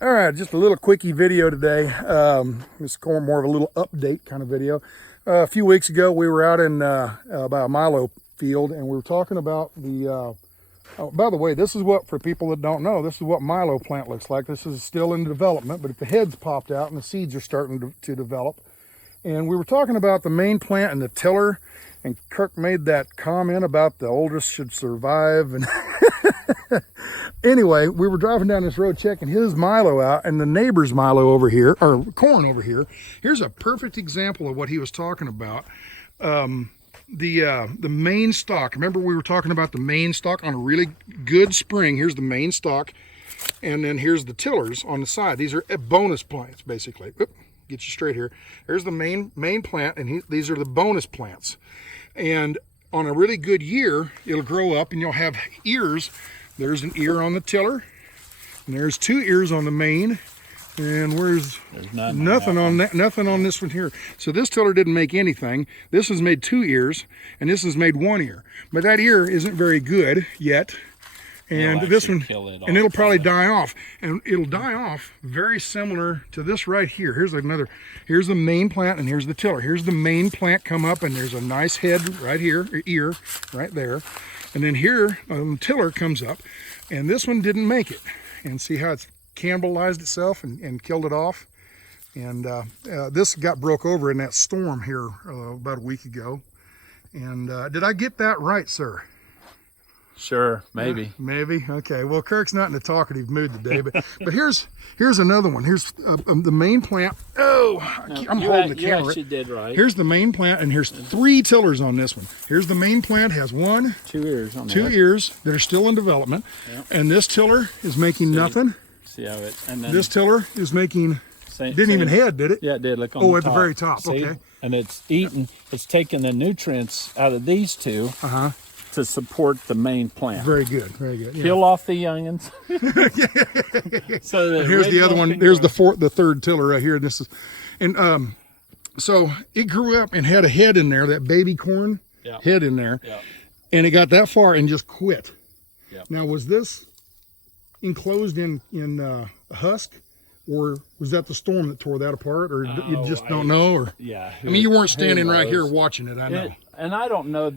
All right, just a little quickie video today. This is more of a little update kind of video. A few weeks ago, we were out in about a milo field, and we were talking about the. Oh, by the way, this is what, for people that don't know, this is what milo plant looks like. This is still in development, but if the head's popped out and the seeds are starting to develop. And we were talking about the main plant and the tiller, and Kirk made that comment about the oldest should survive. And anyway, we were driving down this road checking his milo out, and the neighbor's milo over here, or corn over here. Here's a perfect example of what he was talking about. The main stalk. Remember, we were talking about the main stalk on a really good spring. Here's the main stalk, and then here's the tillers on the side. These are bonus plants, basically. Oop, get you straight here. There's the main plant, and these are the bonus plants. And on a really good year, it'll grow up, and you'll have ears. There's an ear on the tiller, and there's 2 ears on the main. And there's nothing on that, nothing on this one here. So this tiller didn't make anything. This has made 2 ears, and this has made 1 ear. But that ear isn't very good yet. And this one, and it'll probably die off. And it'll die off very similar to this right here. Here's the main plant, and here's the tiller. Here's the main plant come up, and there's a nice head right here, or ear right there. And then here, tiller comes up, and this one didn't make it. And see how it's cannibalized itself and killed it off. And this got broke over in that storm here about a week ago. And did I get that right, sir? Sure, maybe. Maybe. Okay. Well, Kirk's not in a talkative mood today, but here's another one. Here's the main plant. Oh, I'm holding the camera. You actually did right. Here's the main plant, and here's 3 tillers on this one. Here's the main plant, has 1, 2 ears on 2 ears that are still in development. Yep. And this tiller is making nothing. See how it, and then this tiller is making, didn't even head, did it? Yeah, it did. Look on the at top. The very top. See? Okay. And it's eating, it's taking the nutrients out of these 2 to support the main plant. Very good, very good. Yeah. Peel off the youngins. So that here's the other one. There's the 3rd tiller right here. This is, and so it grew up and had a head in there, that baby corn head in there, and it got that far and just quit. Now, was this enclosed in a husk, or was that the storm that tore that apart, or you just don't know? Or I mean, you weren't standing right here watching it. I know. And I don't know.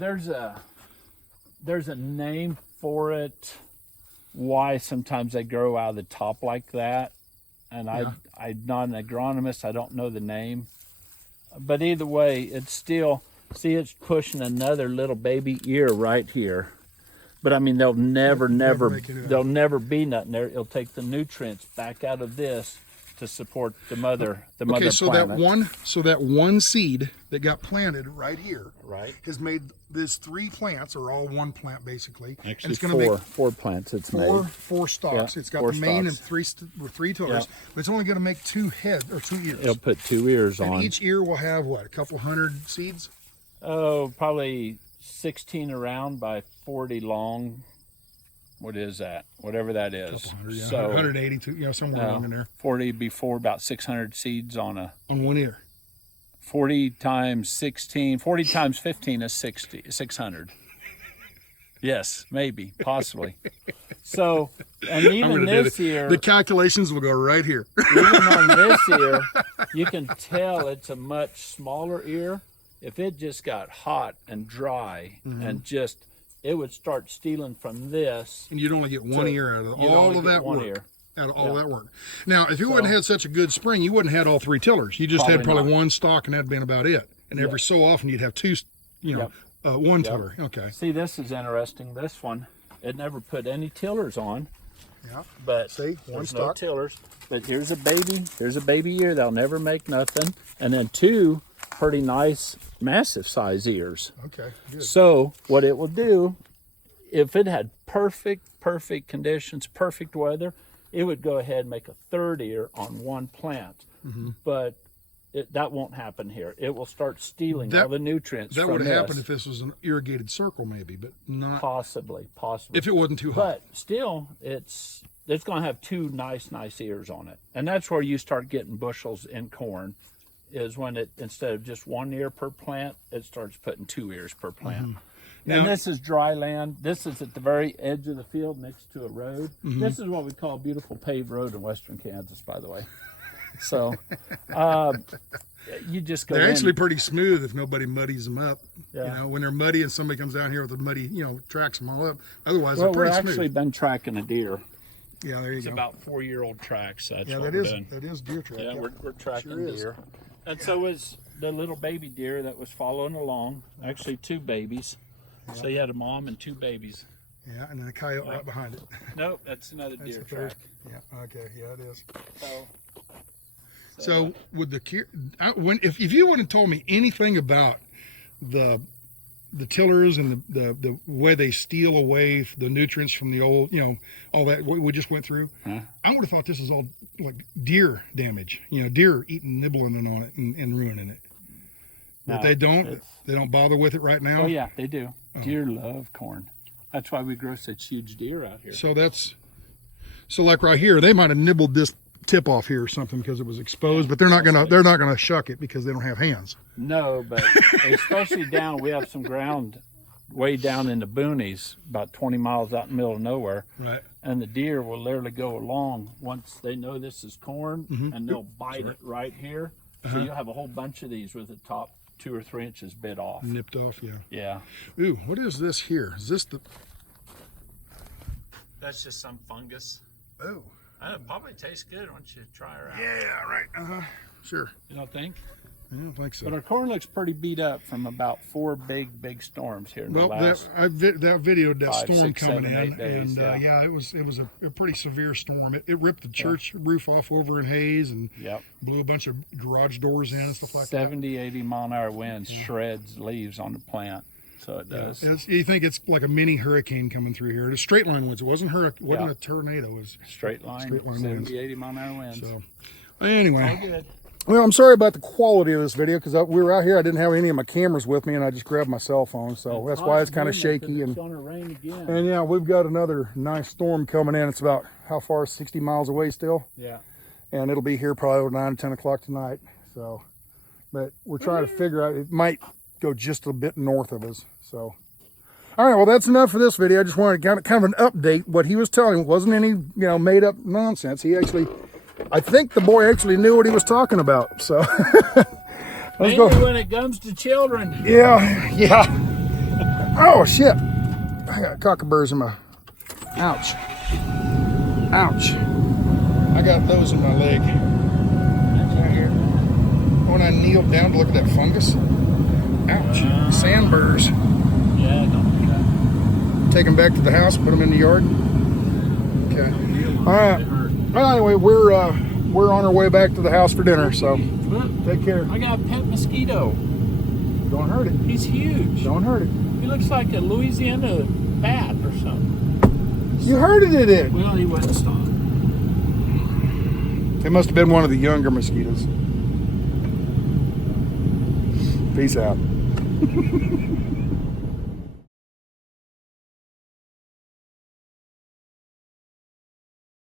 There's a name for it. Why sometimes they grow out of the top like that, and I'm not an agronomist. I don't know the name, but either way, it's still, see, it's pushing another little baby ear right here. But I mean, they'll never be nothing there. It'll take the nutrients back out of this to support the mother Okay, so planet. that one seed that got planted right here, has made these 3 plants, or all 1 plant basically. Actually, and it's going to make 4 plants. It's made 4 stalks. It's got the main and 3 tillers, but it's only going to make 2 heads or 2 ears. It'll put 2 ears on. And each ear will have what, a couple hundred seeds? Oh, probably 16 around by 40 long. What is that? Whatever that is. So 180, somewhere along in there. 40 before about 600 seeds on 1 ear. 40 times 16, 40 times 15 is 600. Yes, maybe, possibly. So, and even this ear, the calculations will go right here. Even on this ear, you can tell it's a much smaller ear. If it just got hot and dry and just, it would start stealing from this. And you'd only get 1 ear out of all of that work. Out of all that work. Now, if you wouldn't have had such a good spring, you wouldn't have had all 3 tillers. You just had probably 1 stalk, and that'd been about it. And every so often you'd have 2, 1 tiller. Okay. See, this is interesting. This one, it never put any tillers on. Yeah. But see, 1 stalk. No tillers. But here's a baby. Here's a baby ear. They'll never make nothing. And then 2 pretty nice, massive size ears. Okay, good. So what it will do, if it had perfect conditions, perfect weather, it would go ahead and make a 3rd ear on 1 plant. But that won't happen here. It will start stealing all the nutrients from this. That would happen if this was an irrigated circle, maybe, but not. Possibly. If it wasn't too hot. But still, it's going to have 2 nice ears on it. And that's where you start getting bushels in corn, is when it, instead of just 1 ear per plant, it starts putting 2 ears per plant. And this is dry land. This is at the very edge of the field next to a road. This is what we call a beautiful paved road in western Kansas, by the way. So you just go They're in. actually pretty smooth if nobody muddies them up. Yeah. You know, when they're muddy and somebody comes down here with a muddy, you know, tracks them all up. Otherwise, Well, they're we've pretty actually smooth. been tracking a deer. Yeah, there you It's go. about 4-year-old tracks. That's Yeah, what that we're is doing. deer track. Yeah, we're tracking Sure is. deer. And so is the little baby deer that was following along. Actually, 2 babies. So you had a mom and 2 babies. Yeah, and then a coyote right behind it. Nope, that's another That's deer the third. track. Yeah, okay, yeah, it is. So with the if you wouldn't have told me anything about the tillers and the way they steal away the nutrients from the old, you know, all that we just went through, I would have thought this is all like deer damage. You know, deer eating, nibbling on it and ruining it. But No, they don't bother with it right now. oh yeah, they do. Deer love corn. That's why we grow such huge deer out here. So like right here, they might have nibbled this tip off here or something because it was exposed, but they're not gonna shuck it because they don't have hands. No, but especially down, we have some ground way down in the boonies, about 20 miles out in the middle of nowhere. Right. And the deer will literally go along once they know this is corn, and they'll bite it right here. So you'll have a whole bunch of these with the top 2 or 3 inches bit off. Nipped off, yeah. Yeah. Ooh, what is this here? Is this the... That's just some fungus. Oh. It probably tastes good. Why don't you try her out? Yeah, right. Sure. You don't think? I don't think so. But our corn looks pretty beat up from about 4 big storms here in the Well, last. that videoed that 5, storm 6, coming 7, 8 in, days, and yeah. it was a pretty severe storm. It ripped the church roof off over in Hayes and Yep. blew a bunch of garage doors in and stuff like 70, 80 mile an hour winds shreds leaves on the plant. So it that. does. You think it's like a mini hurricane coming through here? It's straight line winds. It wasn't a tornado. It was Straight line, winds. 70, 80 mile an hour winds. So All anyway. good. Well, I'm sorry about the quality of this video because we were out here. I didn't have any of my cameras with me, and I just grabbed my cell phone, so that's why it's kind of shaky. It's gonna rain again. And yeah, we've got another nice storm coming in. It's about how far? 60 miles away still, Yeah. and it'll be here probably over 9 or 10 o'clock tonight. So, but we're trying to figure out. It might go just a bit north of us. So, all right. Well, that's enough for this video. I just wanted kind of an update. What he was telling wasn't any made up nonsense. He actually. I think the boy actually knew what he was talking about. So let's go. Mainly when it comes to children. Yeah. Oh shit! I got cockaburs in my. Ouch! I got those in my leg. Right here. When I kneeled down to look at that fungus. Ouch! Sandburrs. Yeah, don't do that. Take them back to the house. Put them in the yard. Okay. All right. Well, anyway, we're on our way back to the house for dinner, so Look, take care. I got a pet mosquito. Don't hurt it. He's huge. Don't hurt it. He looks like a Louisiana bat or something. You hurted it. Well, he wouldn't stop. It must have been one of the younger mosquitoes. Peace out.